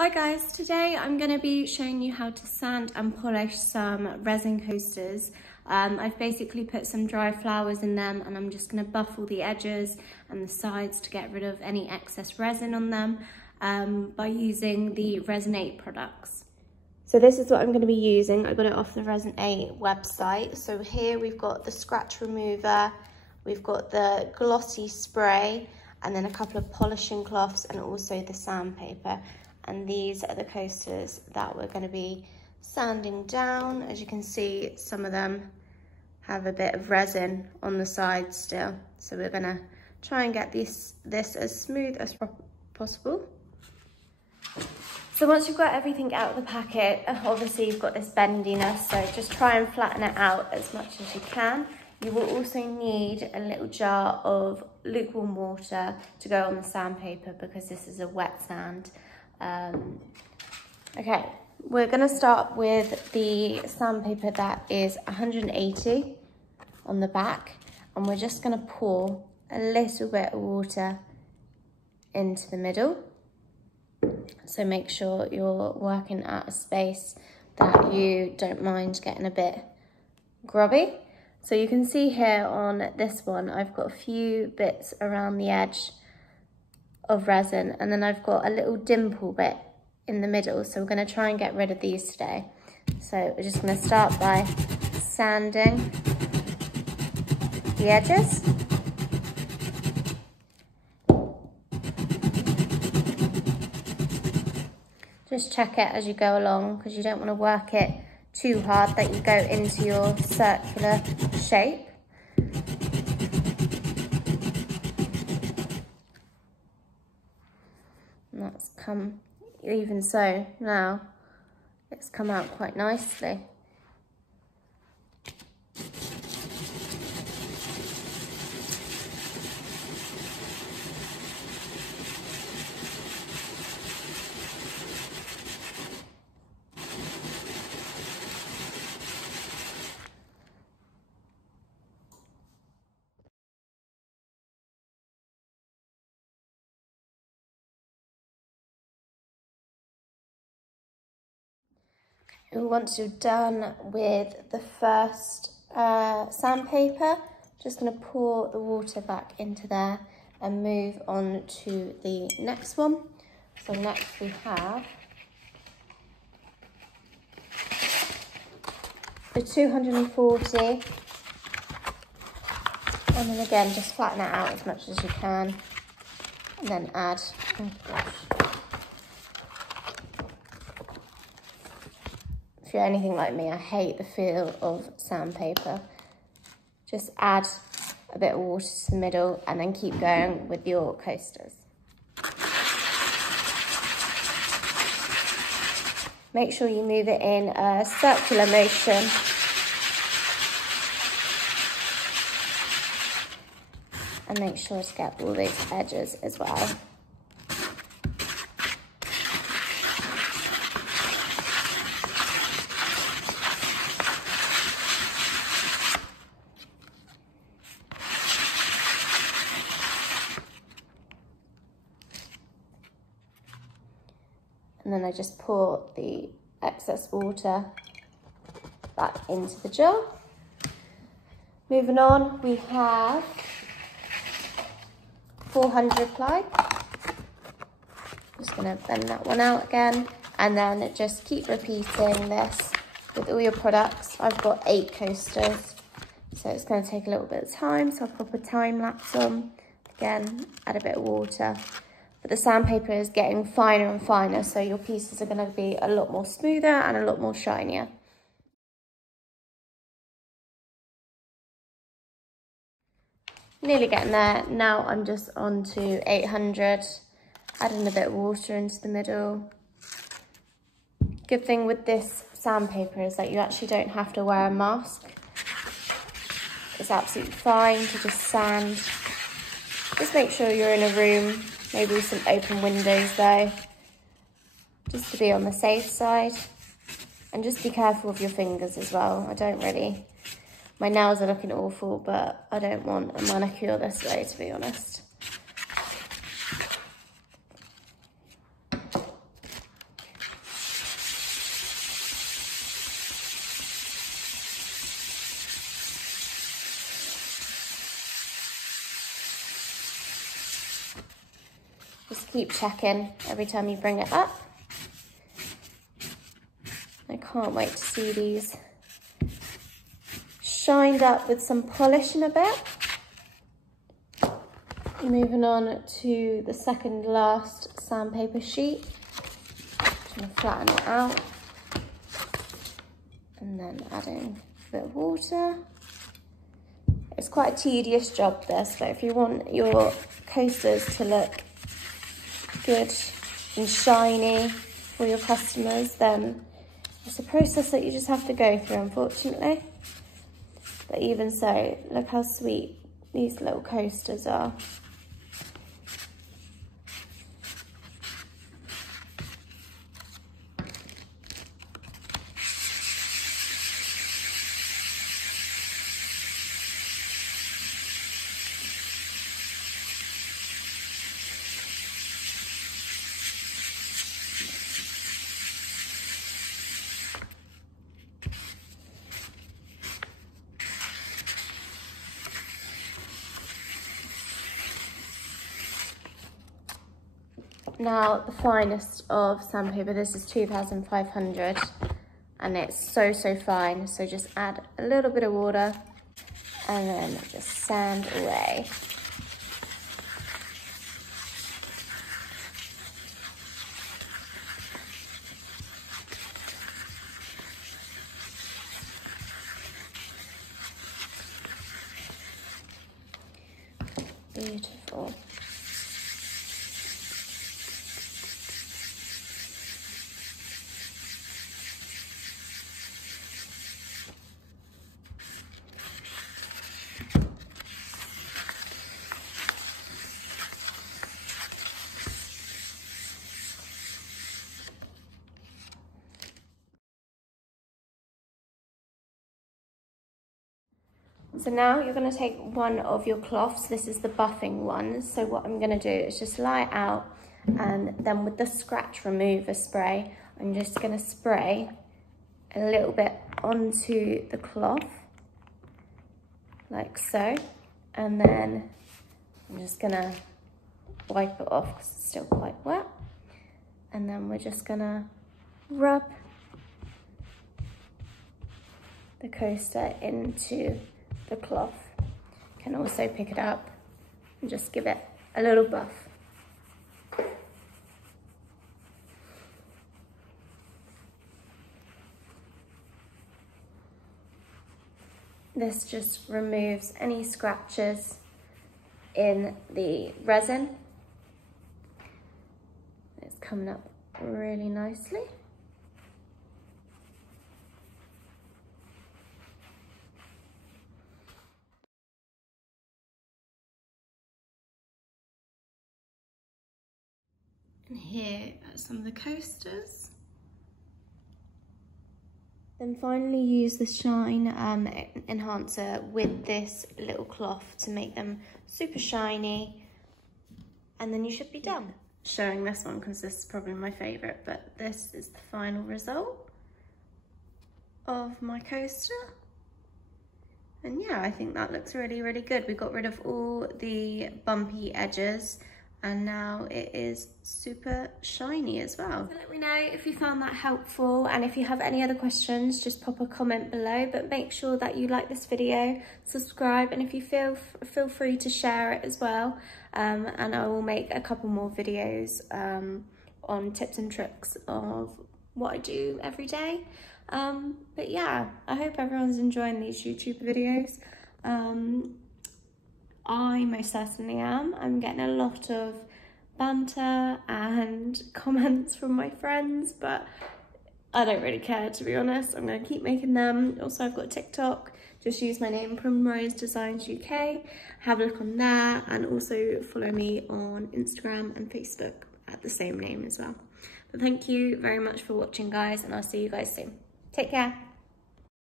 Hi guys, today I'm going to be showing you how to sand and polish some resin coasters. I've basically put some dry flowers in them and I'm just going to buff all the edges and the sides to get rid of any excess resin on them by using the Resin 8 products. So this is what I'm going to be using. I got it off the Resin 8 website. So here we've got the scratch remover, we've got the glossy spray, and then a couple of polishing cloths and also the sandpaper. And these are the coasters that we're going to be sanding down. As you can see, some of them have a bit of resin on the sides still. So we're going to try and get this as smooth as possible. So once you've got everything out of the packet, obviously you've got this bendiness, so just try and flatten it out as much as you can. You will also need a little jar of lukewarm water to go on the sandpaper because this is a wet sand. Okay, we're going to start with the sandpaper that is 180 on the back, and we're just going to pour a little bit of water into the middle. So make sure you're working at a space that you don't mind getting a bit grubby. So you can see here on this one, I've got a few bits around the edge of resin, and then I've got a little dimple bit in the middle, so we're going to try and get rid of these today. So we're just going to start by sanding the edges. Just check it as you go along because you don't want to work it too hard that you go into your circular shape. And that's come, even so now, it's come out quite nicely. And once you're done with the first sandpaper, just going to pour the water back into there and move on to the next one. So next we have the 240, and then again just flatten it out as much as you can, and then add, oh gosh. If you're anything like me, I hate the feel of sandpaper. Just add a bit of water to the middle and then keep going with your coasters. Make sure you move it in a circular motion. And make sure to get all those edges as well. And then I just pour the excess water back into the jar. Moving on, we have 400 ply. Just gonna bend that one out again, and then just keep repeating this with all your products. I've got 8 coasters, so it's gonna take a little bit of time, so I'll pop a time lapse on. Again, add a bit of water. But the sandpaper is getting finer and finer, so your pieces are going to be a lot more smoother and a lot more shinier. Nearly getting there. Now I'm just on to 800, adding a bit of water into the middle. Good thing with this sandpaper is that you actually don't have to wear a mask. It's absolutely fine to just sand. Just make sure you're in a room, maybe with some open windows though, just to be on the safe side. And just be careful of your fingers as well. My nails are looking awful, but I don't want a manicure this way, to be honest. keep checking every time you bring it up. I can't wait to see these shined up with some polish in a bit. Moving on to the second last sandpaper sheet. Just going to flatten it out. And then adding a bit of water. It's quite a tedious job this, but if you want your coasters to look good and shiny for your customers, then it's a process that you just have to go through, unfortunately. But even so, look how sweet these little coasters are. Now, the finest of sandpaper, this is 2,500, and it's so fine. So just add a little bit of water and then just sand away. Beautiful. So now you're going to take one of your cloths. This is the buffing one. So what I'm going to do is just lie it out, and then with the scratch remover spray, I'm just going to spray a little bit onto the cloth, like so. And then I'm just going to wipe it off because it's still quite wet. And then we're just going to rub the coaster into the cloth. You can also pick it up and just give it a little buff. This just removes any scratches in the resin. It's coming up really nicely. And here are some of the coasters. Then finally use the shine enhancer with this little cloth to make them super shiny. And then you should be done. Showing this one because this is probably my favourite, but this is the final result of my coaster. And yeah, I think that looks really good. We got rid of all the bumpy edges, and now it is super shiny as well. So let me know if you found that helpful, and if you have any other questions, just pop a comment below. But make sure that you like this video, subscribe, and if you feel free to share it as well. And I will make a couple more videos on tips and tricks of what I do every day. But yeah, I hope everyone's enjoying these YouTube videos. I most certainly am. I'm getting a lot of banter and comments from my friends, but I don't really care, to be honest. I'm going to keep making them. Also, I've got TikTok. Just use my name, Primrose Designs UK. Have a look on there, and also follow me on Instagram and Facebook at the same name as well. But thank you very much for watching, guys, and I'll see you guys soon. Take care.